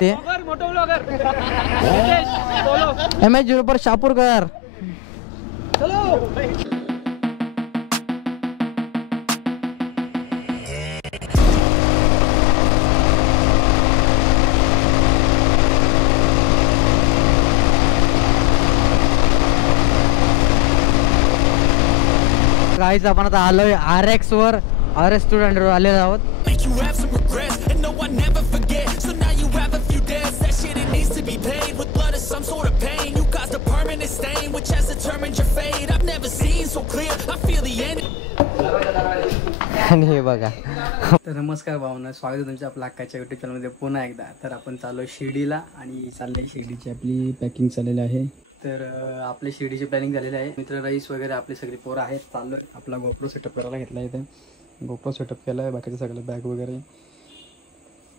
ते MS-04 Shapurkar. Guys आपण आता आलोय RX वर. RX स्टुडंट वर आलेलो आहोत. आणि हे बघा. तर नमस्कार भावना, स्वागत आहे तुमच्या आपल्या अक्काच्या युट्यूब चॅनलमध्ये पुन्हा एकदा. तर आपण चाललो शिर्डीला आणि चाललंय शिर्डीची आपली पॅकिंग चाललेली आहे. तर आपली शिर्डीची प्लॅनिंग झालेली आहे. मित्र रईस वगैरे आपली सगळी पोरं आहेत. चाललोय आपला गोप्रो सेटअप करायला घेतला आहे. इथे गोप्रो सेटअप केला आहे. बाकीचं सगळं बॅग वगैरे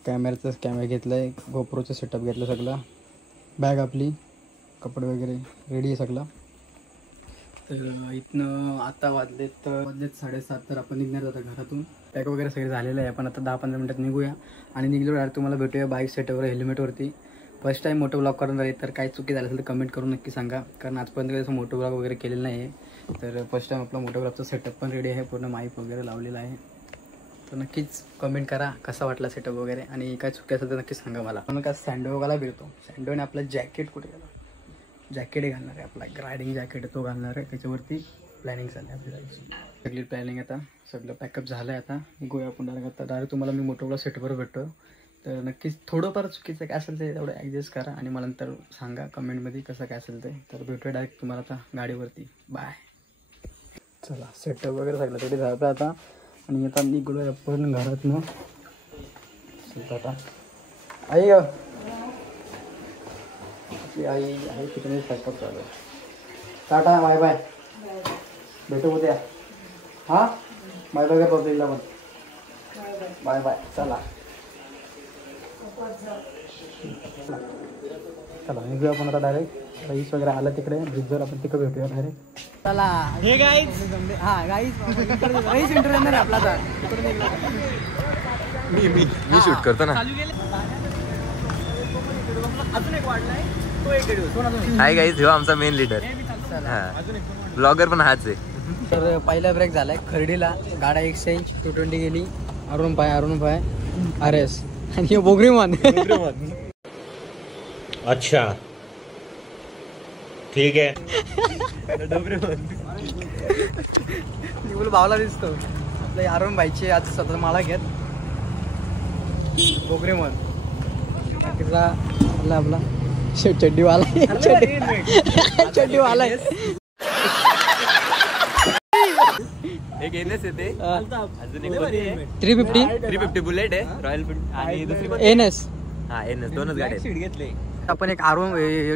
कॅमेरा घेतला आहे. गोप्रोचं सेटअप घेतलं सगळं. बॅग आपली, कपडे वगैरे रेडी आहे सगळं. तर इथनं आता वाजलेत 7:30. तर आपण निघणार आता घरातून. पॅक वगैरे सगळे झालेलं आहे. आपण आता 10-15 मिनिटात निघूया आणि निघलो डायरेक्ट तुम्हाला भेटूया बाईक सेटवर हेल्मेटवरती. फर्स्ट टाइम मोटो ब्लॉग करून राहिले. तर काही चुकी झाली असेल तर कमेंट करून नक्की सांगा, कारण आजपर्यंत काही असं मोटो ब्लॉग वगैरे केलेलं नाही आहे. तर फर्स्ट टाइम आपला मोटो ब्लॉगचा सेटअप पण रेडी आहे. पूर्ण माईक वगैरे लावलेला आहे. तर नक्कीच कमेंट करा कसा वाटला सेटअप वगैरे, आणि काय चुकी असेल तर नक्की सांगा मला. आपण काय सँडोगाला भेटतो. सँडोने आपला जॅकेट कुठे गेला, जॅकेट घालणार आहे. आपला रायडिंग जॅकेट तो घालणार आहे. त्याच्यावरती प्लॅनिंग चालली आहे आपली जायची. सगळी प्लॅनिंग आता सगळं पॅकअप झालं आहे. आता गोया आपण डायरेक्ट तुम्हाला मी मोटो ब्लॉग सेटवर भेटतो. तर नक्कीच थोडंफार चुकीचं काय असेल ते तेवढं ॲडजस्ट करा आणि मला नंतर सांगा कमेंटमध्ये कसं काय असेल ते. तर भेटूया डायरेक्ट तुम्हाला आता गाडीवरती. बाय. चला सेटअप वगैरे सगळं तरी झालं आता आणि आता निघलो आपण घरातनं. आता आई आपली आई आहे तिकडे सेटअप चालू आहे. टाटा बाय बाय, भेटू उद्या. हां बाय बाय काय पब्लिकला पण बाय बाय. चला चला निघूया आपण आता डायरेक्ट. रईस वगैरे आलं तिकडे ब्रिजवर, आपण तिकडे भेटूया डायरेक्ट. चला हे गाईज. हां गाईज रईस इंटरव्ह्यू आहे आपला. आता मी शूट करतो ना. अजून एक वाढलाय तो एक. हाय गाईज, हो आमचा मेन लीडर. ब्लॉगर पण हाच आहे. तर पहिला ब्रेक झालाय खर्डीला. गाड्या एक्सचेंज 220 गेली. अरुण भाई RS आणि बोगरीमान. अच्छा ठीक आहे. भावला दिसतो आपल्या अरुण भाईचे आज स्वतः माळा घेत. बोगरीमान आपला चड्डीवाला चड्डीवाला एक NS येते. 350 बुलेट आहे रॉयल फील्ड आणि दुसरी NS. हा NS दोनच गाड्या घेतले आपण. एक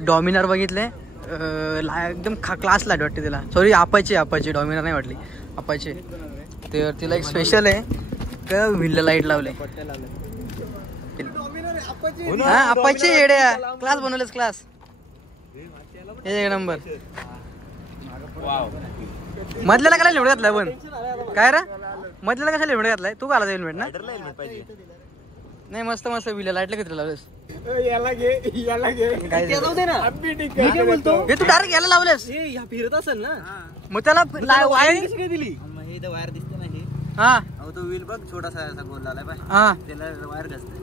डॉमिनर बघितले एकदम क्लास लाईट वाटते तिला. सॉरी अपाची डॉमिनर नाही वाटली, अपाची. तर तिला एक स्पेशल आहे व्हील लाईट लावले. हा अपाची येड्या क्लास बनवलेस क्लास. एक नंबर. मधल्याला काय हेल्मेट घातलाय पण काय रे? मधल्याला कशाला हेल्मेट घातलाय तू? घालायचं हेल्मेट ना? नाही मस्त मस्त व्हील लाईटला किती लावलेस? तू डायरेक्ट याला लावलेस? फिरत असेल ना मग त्याला वायर कशी काय दिली? वायर दिसते ना हे. हा तो व्हील बघ छोटासा असा गोल झालाय बघ. हा त्याला वायर घसते.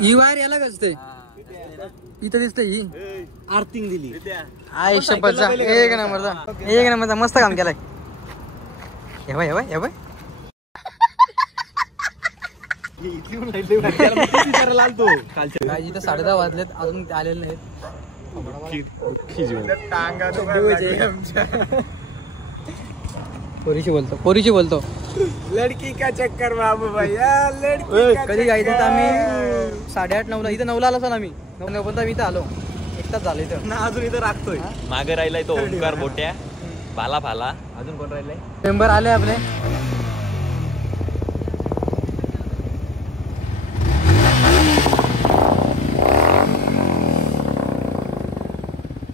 ही वायर याला घसते. इथं दिसते ही आर्थिंग दिली. एक नंबरचा मस्त काम केलंय. हे बाय इथं 10:30 वाजलेत अजून आलेले नाहीत. पोरीशी बोलतो लडकी का चक्कर बाबू भैया लडकी. कधी जायचं तर आम्ही 8:30-9ला इथं 9ला आलो. आम्ही 9 बोलता मी इथं आलो. 1 तास झालं इथं. अजून इथं राखतोय. मागे राहिलाय तो ओंकार बोट्या भाला. अजून कोण राहिलाय? मेंबर आले आपले.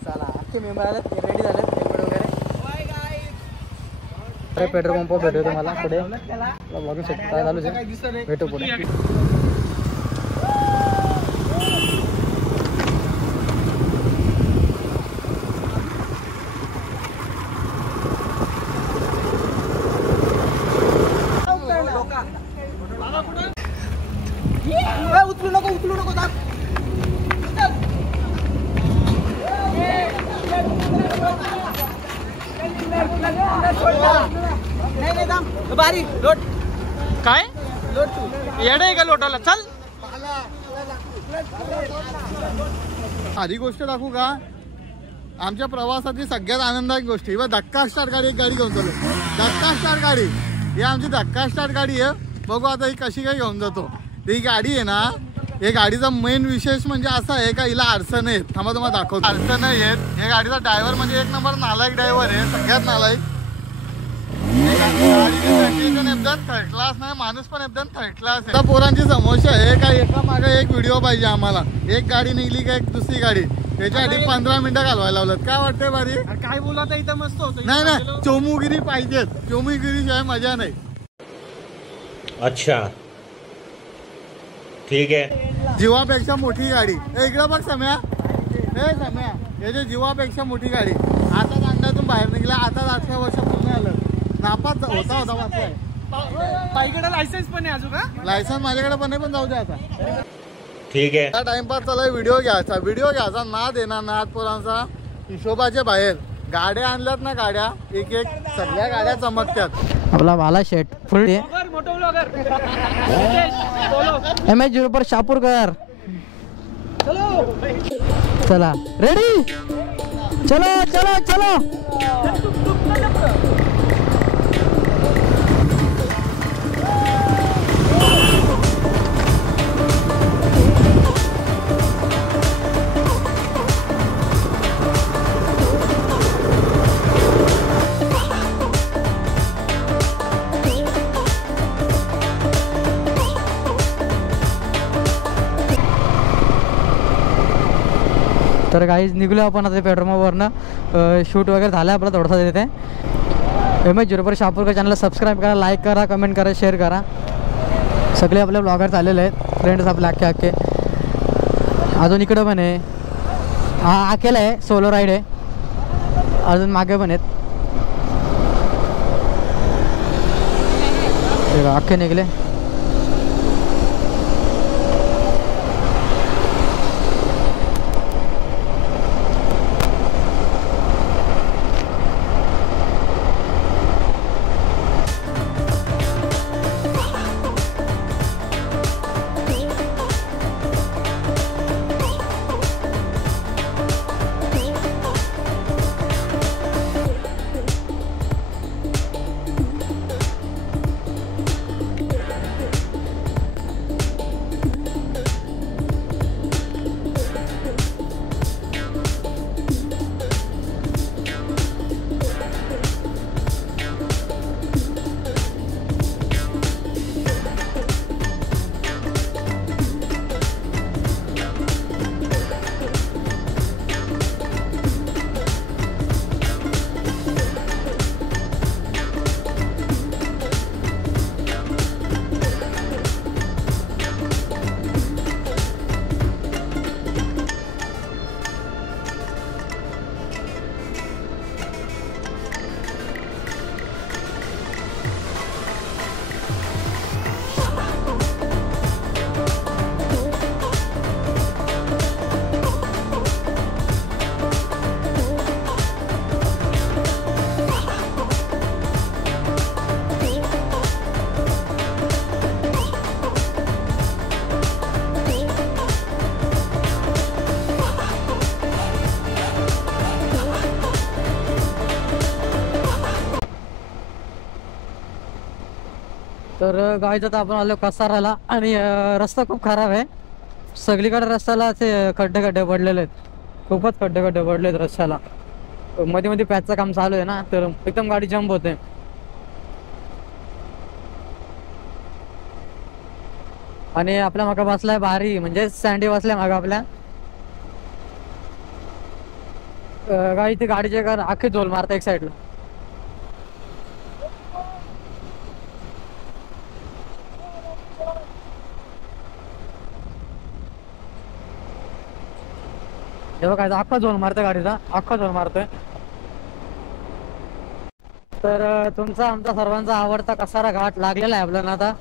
चला अख्खे मेंबर आले, रेडी झाले हेल्मेट वगैरे. पेट्रोल पंप भेटू तुम्हाला पुढे. चालू भेटू पुढे. उचलू नको दाब. नाही दाब बारी लोट. काय लोट येडे आहे का लोटाला. चल आधी गोष्ट दाखवू का आमच्या प्रवासाची सगळ्यात आनंदाची गोष्ट ही धक्का स्टार गाडी. एक गाडी घेऊन चालू धक्का स्टार गाडी. ही आमची धक्का स्टार गाडी आहे. बघू आता ही कशी काय घेऊन जातो. ही गाडी आहे ना हे गाडीचा मेन विशेष म्हणजे असा आहे का हिला अडचण आहेत. थांबा तुम्हाला दाखवतो. अडचण नाही आहेत. हे गाडीचा ड्रायव्हर म्हणजे एक नंबर नालायक ड्रायव्हर आहे. सगळ्यात नालायक. एकदम थर्ड क्लास नाही माणूस पण एकदम थर्ड क्लास आहे. पोरांची समस्या आहे का एका मागे एक व्हिडिओ पाहिजे आम्हाला. एक गाडी निघली का एक दुसरी गाडी त्याच्यासाठी 15 मिनिटं घालवायला लावलं. काय वाटतंय बारी. काय बोलत इथं मस्त होतं. नाही चोमुगिरी पाहिजेत. चोमुगिरी शिवाय मजा नाही. अच्छा ठीक आहे. जीवापेक्षा मोठी गाडी. इकडं बघ सम्या. सम्या याच्या जीवापेक्षा मोठी गाडी. आता अंड्यातून बाहेर निघला. आता 18 वर्ष पूर्ण आलं. नापास होता वाचलाय. बाईकडे लायसन्स पण आहे अजून का. लायसन्स माझ्याकडे पण नाही पण जाऊ दे आता. ठीक आहे. टाइमपास चालू व्हिडिओ घ्यायचा नाद आहे ना. नाद पोरांचा हिशोबाच्या बाहेर. गाड्या आणल्यात ना गाड्या एक सगळ्या गाड्या चमकत्यात. आपला वाला शेट फुल मोठो ब्लॉगर MS04 शापूरकर. चला रेडी. चलो तर गाईज निघलो आपण आता पेट्रोल पंपवरनं. शूट वगैरे झालं आपला थोडासा तिथे. MS04 शापूरकर चॅनलला सबस्क्राईब करा, लाईक करा, कमेंट करा, शेअर करा. सगळे आपले ब्लॉगर आलेले आहेत. फ्रेंड्स आपले अख्खे अजून इकडं पण आहे. हा अकेला आहे. सोलो राईड आहे. अजून मागे पण आहेत. अख्खे निघले. तर गाईचं तर आपण आलो कसाराला. आणि रस्ता खूप खराब आहे. सगळीकडे रस्त्याला असे खड्डे पडलेले आहेत. खूपच खड्डे पडले आहेत रस्त्याला. मध्ये मध्ये पॅचचं काम चालू आहे ना तर एकदम गाडी जंप होते. आणि आपल्या मागं बसलाय भारी म्हणजे सँडी बसलाय मागं आपल्या. गाडी ते गाडीचे अख्खे झोल मारता एक साईडला. काय अख्खा झोल मारतोय गाडीचा. अख्खा झोल मारतोय. तर तुमचा आमचा सर्वांचा आवडता कसारा घाट लागलेला आहे आपल्याला आता.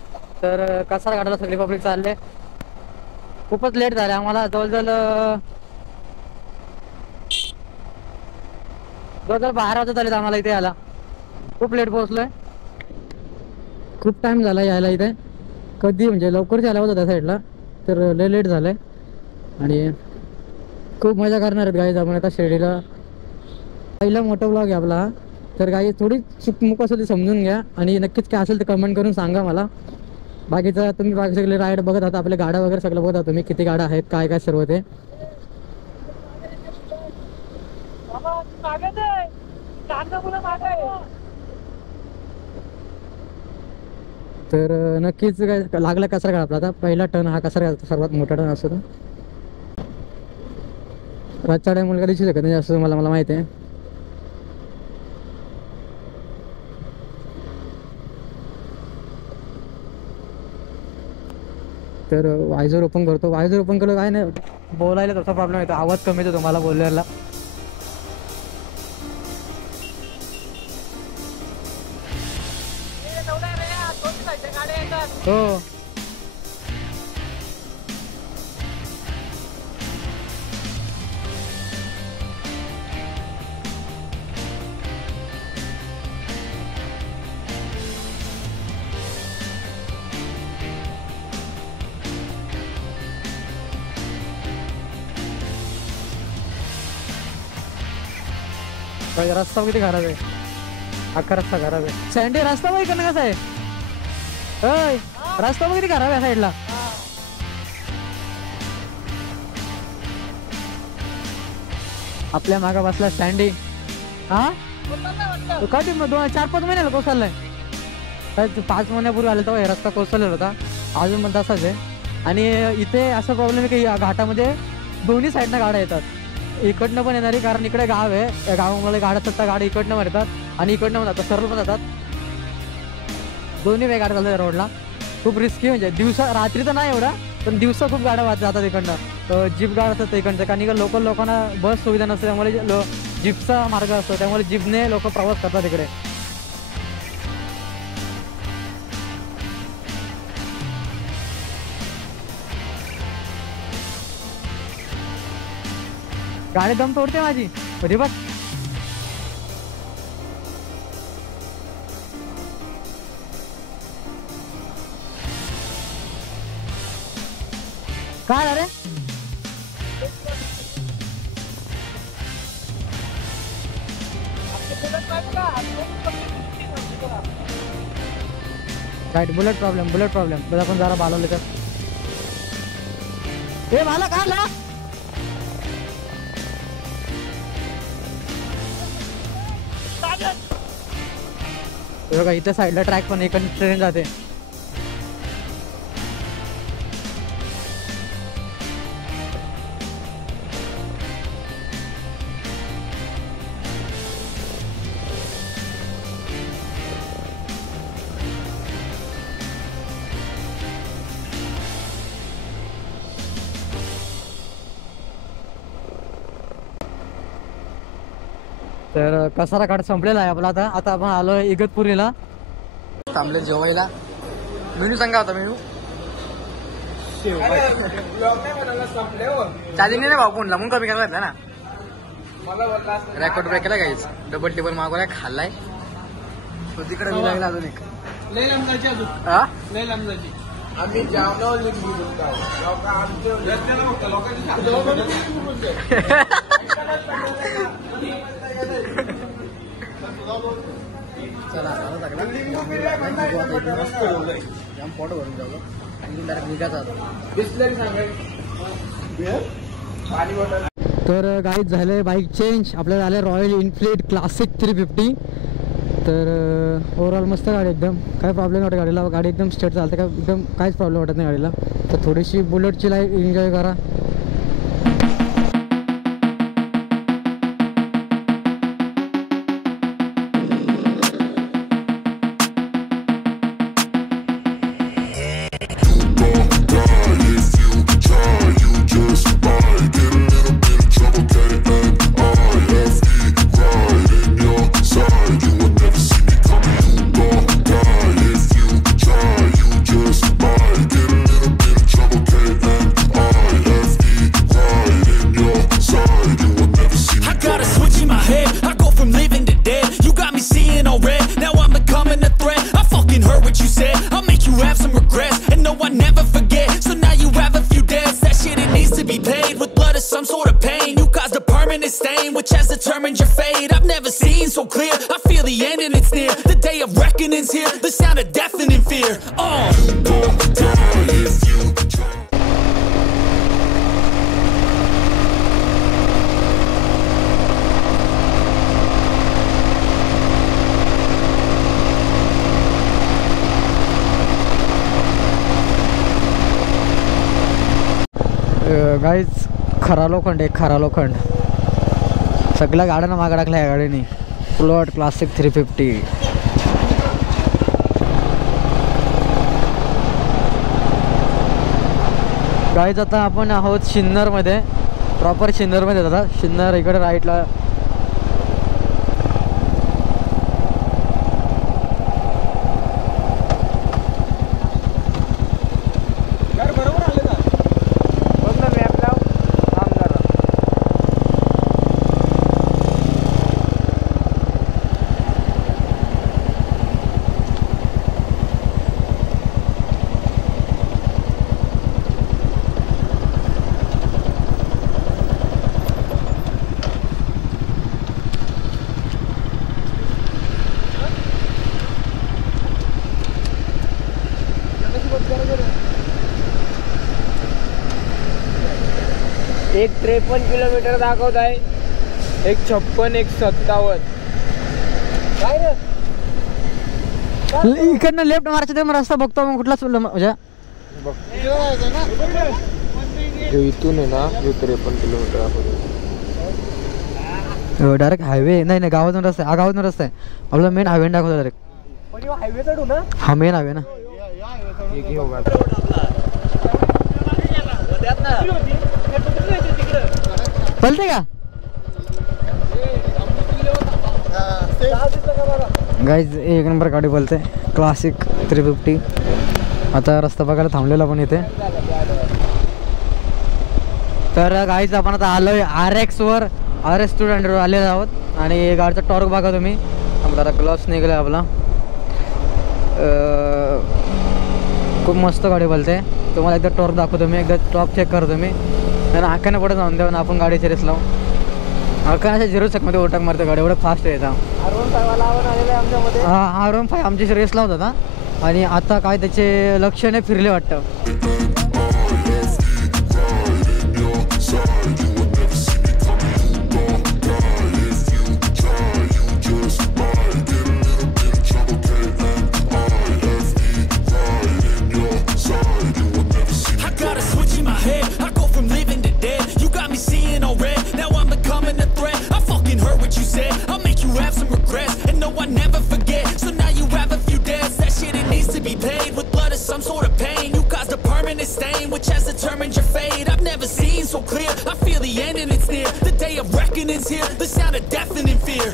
तर कसारा घाटाला सगळी पब्लिक चालले. खूपच लेट झालं आम्हाला. जवळजवळ 12 वाजत आलेत आम्हाला इथे यायला. खूप लेट पोहोचलोय. खूप टाइम झाला यायला इथे. कधी म्हणजे लवकरच यायला होतं त्या साईडला, तर लय लेट झालंय. आणि खूप मजा करणार आहेत गाईज आपण आता शिर्डीला. पहिला मोठा ब्लॉग आहे आपला. तर गाई थोडी चुकमुक असेल ते समजून घ्या आणि नक्कीच काय असेल ते कमेंट करून सांगा मला. बाकीचं तुम्ही बाकी सगळे राईड बघत आहात, आपल्या गाड्या वगैरे सगळं बघत आहात तुम्ही, किती गाड्या आहेत काय काय सर्व ते. तर नक्कीच काय लागला कचरा काढा आपला. आता पहिला टन हा कचरा सर्वात मोठा टन असतो. रातच्या टाइम मुलगा दिसू शकत नाही असं मला माहिती आहे. तर वायझर ओपन करतो. वायझर ओपन केलं काय नाही, बोलायला तसा प्रॉब्लेम येतो, आवाज कमी येतो तुम्हाला बोलायला. हो रस्ता किती खराब आहे. अख्खा रस्ता खराब आहे. सँडी रस्ता बघ इकडनं कसा आहे. होय रस्ता बघ किती खराब आहे साईडला. आपल्या मागा बसला सँडी. हा कधी 4-5 महिन्याला कोसळलाय. काय 5 महिन्यापूर्वी आलं तेव्हा हे रस्ता कोसळलेला होता. अजून पण तसाच आहे. आणि इथे असा प्रॉब्लेम आहे की या घाटामध्ये दोन्ही साईडनं गाड्या येतात. इकडनं पण येणारी, कारण इकडे गाव आहे, या गावामध्ये गाड्या असतात, गाड्या इकडनं मारतात आणि इकडनं पण जातात, सरळ पण जातात. दोन्ही वेळ गाड्या चालतात रोडला. खूप रिस्की, म्हणजे दिवसा रात्री तर नाही एवढा, पण दिवसा खूप गाड्या जातात इकडनं. जीप गाड्या असतात इकडचं, कारण इकडे लोकल लोकांना बस सुविधा नसते, त्यामुळे जीपचा मार्ग असतो, त्यामुळे जीपने लोक प्रवास करतात इकडे. गाडी दम तोडते माझी कधी बघ. काय अरे राईट. बुलेट प्रॉब्लेम तुला पण जरा बालवले तर हे मला काय ला. बघा इथे साईडला ट्रॅक पण, इकडे ट्रेन जाते. तर कसारा काढ संपलेला आहे आपला. आता आपण आलो इगतपुरीला. थांबले जेवायला. मेनू सांगा होता मेनू. चालेल नाही भाऊ, कोणला म्हणून कमी करायला ना. रेकॉर्ड ब्रेक केला काहीच. डबल टेबल मागवलाय, खाल्लाय. तो तिकडे मी लागला अजून एक. आम्ही चला फोटो भरून जाऊ आणि निघाचा. तर गाईज झाले बाईक चेंज. आपल्याला आले रॉयल एनफील्ड क्लासिक 350. तर ओव्हरऑल मस्त गाडी, एकदम काय प्रॉब्लेम वाटत गाडीला. गाडी एकदम स्ट्रेट चालते, काय एकदम काहीच प्रॉब्लेम वाटत नाही गाडीला. तर थोडीशी बुलेटची लाईफ एन्जॉय करा. determined your fate. I've never seen so clear. I feel the end and it's near. The day of reckoning's here. The sound of deafening fear. Guys खरा लोखंड आहे, खरा लोखंड. सगळ्या गाड्यांना मागं टाकल्या या गाडीने. Float classic 350. गाईज आता आपण आहोत शिन्नरमध्ये, प्रॉपर शिन्नरमध्ये. आता शिन्नर इकडे राईटला. एक 53 किलोमीटर दाखवत आहे, एक 56, एक 57. काय रे इकडनं लेफ्ट मारायचं ते मग रस्ता बघतो मग कुठला म्हणजे इथून आहे ना 53 किलोमीटर दाखवतो. डायरेक्ट हायवे नाही नाही, गावातून रस्ता आहे. हा गावातून रस्ता आहे आपला. मेन हायवे दाखवतो डायरेक्ट. हायवे चढू ना. हा मेन हायवे ना. पलते का गाईज? एक नंबर गाडी बोलते, क्लासिक 350. आता रस्ता बघायला थांबलेला पण इथे. तर गाईज आपण आता आलोय RX वर. RX स्टुडंटवर आलेलो आहोत आणि गाडीचा टॉर्क बघा तुम्ही. आपला ग्लव्स निघाला आपला. खूप मस्त गाडी बोलते. तुम्हाला एकदा टॉर्क दाखवतो मी, एकदा टॉप चेक करतो मी. आणि आकाने पुढे जाऊन देऊन आपण गाडीची रेस लावू. आकाने अशा 0 सेकंदमध्ये ओव्हरटेक मारते गाडी, एवढं फास्ट आहे. हा R15 आमची रेस लावत होता आणि आता काय त्याचे लक्ष नाही फिरले वाटतं. Which has determined your fate. I've never seen so clear. I feel the end and it's near. The day of reckoning's here. The sound of deafening fear.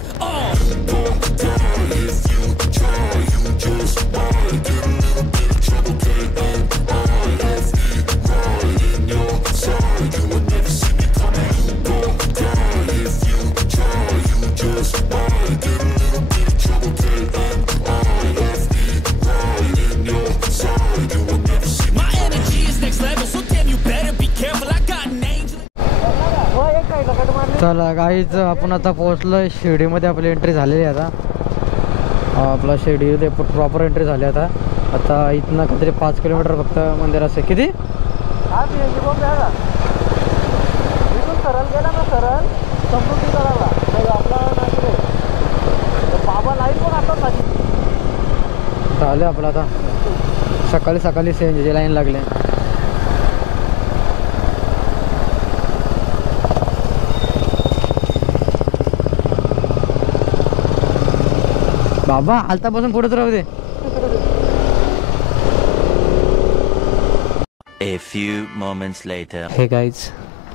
चला गाईज आपण आता पोहोचलोय शिर्डीमध्ये. आपली एंट्री झालेली आहे आता. आपला शिर्डी प्रॉपर एंट्री झाली आता. आता इथनं काहीतरी 5 किलोमीटर फक्त मंदिर असे. किती इथून सरळ गेला ना, सरळ समृद्धी करायला आपला बाबा लाईन पण आता झालं आपलं. आता सकाळी सकाळी CNG लाईन लागले. बाबा आलतापासून पुढेच राहू दे. A few moments later. हे गाईज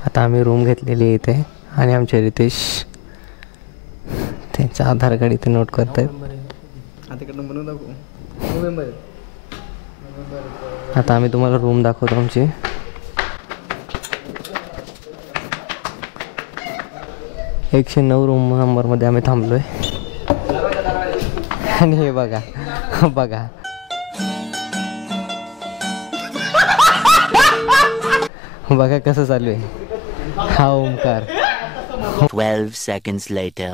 आता आम्ही रूम घेतलेली इथे आणि आमचे रितेश त्यांचा आधार कार्ड इथे नोट करत आहेत. आता आम्ही तुम्हाला रूम दाखवतो आमची. एकशे 9 रूम नंबरमध्ये आम्ही थांबलोय. आणि हे बघा बघा बघा कसं चालू आहे. हा ओमकार 12 seconds later.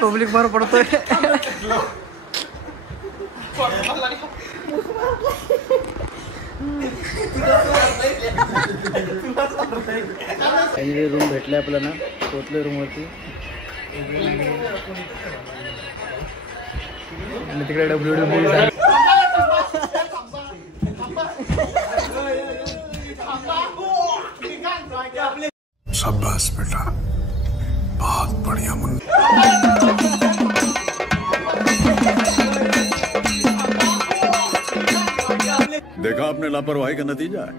पब्लिक बरं पडतोय. रूम भेटले आपल्याला, पोचलोय रूम वरती. तिकडे WWE शाबाश बेटा, बहुत बढ़िया मुन्ना. देखा आपने लापरवाही का नतीजा है.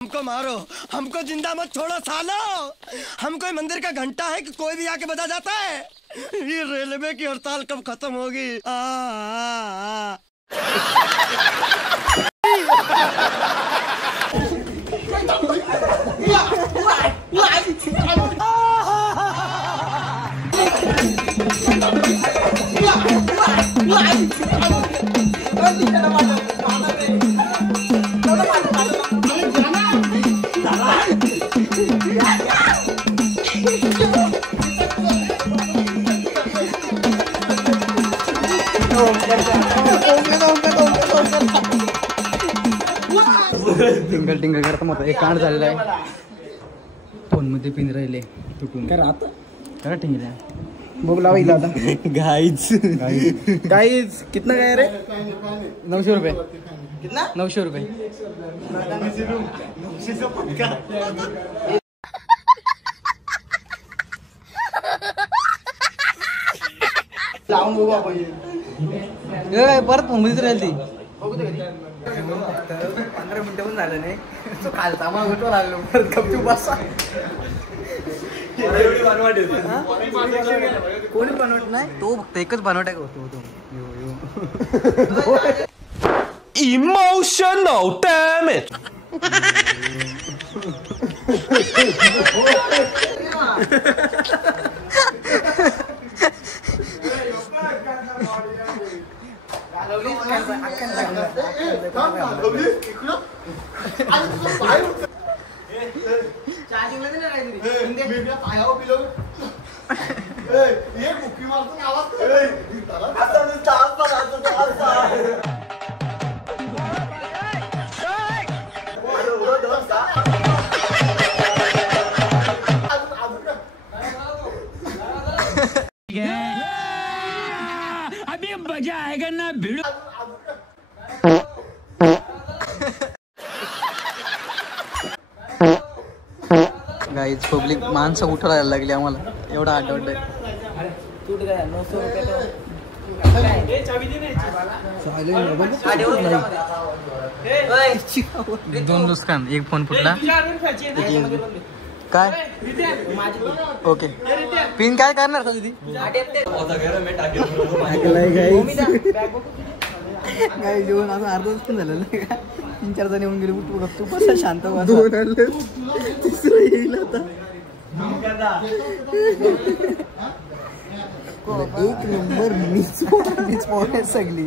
हमको मारो, हमको जिंदा मत छोड़ो सालो. हम कोई मंदिर का घंटा है कि कोई भी आके बजा जाता है. ये रेलवे की हड़ताल कब खत्म होगी? टिंगल टिंगल करता मग एक कांड झालेला आहे. फोन मध्ये पिन राहिले तुटून. काय राहत करा टिंगल्या बघ लावायला आता. गाईज कितना काय रे? 900 रुपये. कितना? 900 रुपये. लावून बघू आपण. परत फोन मध्येच राहील ती. 15 मिनिटं पण झालं नाही. तो खालचा मग उठवा लागलो. परत गपचूप बसा. कोणी बनवत नाही. तो फक्त एकच बनवटा होतो. Emotional damage. अभी मजा आएगा ना भिड़ो. गाईज पब्लिक माणसं उठवायला लागली आम्हाला. एवढा आठवडे 2 नुकसान. एक फोन फुटला. काय ओके पिन काय करणार दीदी? काय जेवण असं अर्धा पण झालं नाही का? 3-4 जण येऊन गेले. उठू तू कसं शांत तिसरं येईल आता. एक नंबर मीच पोहण्यात सगळी.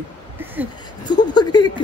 तू बघ एक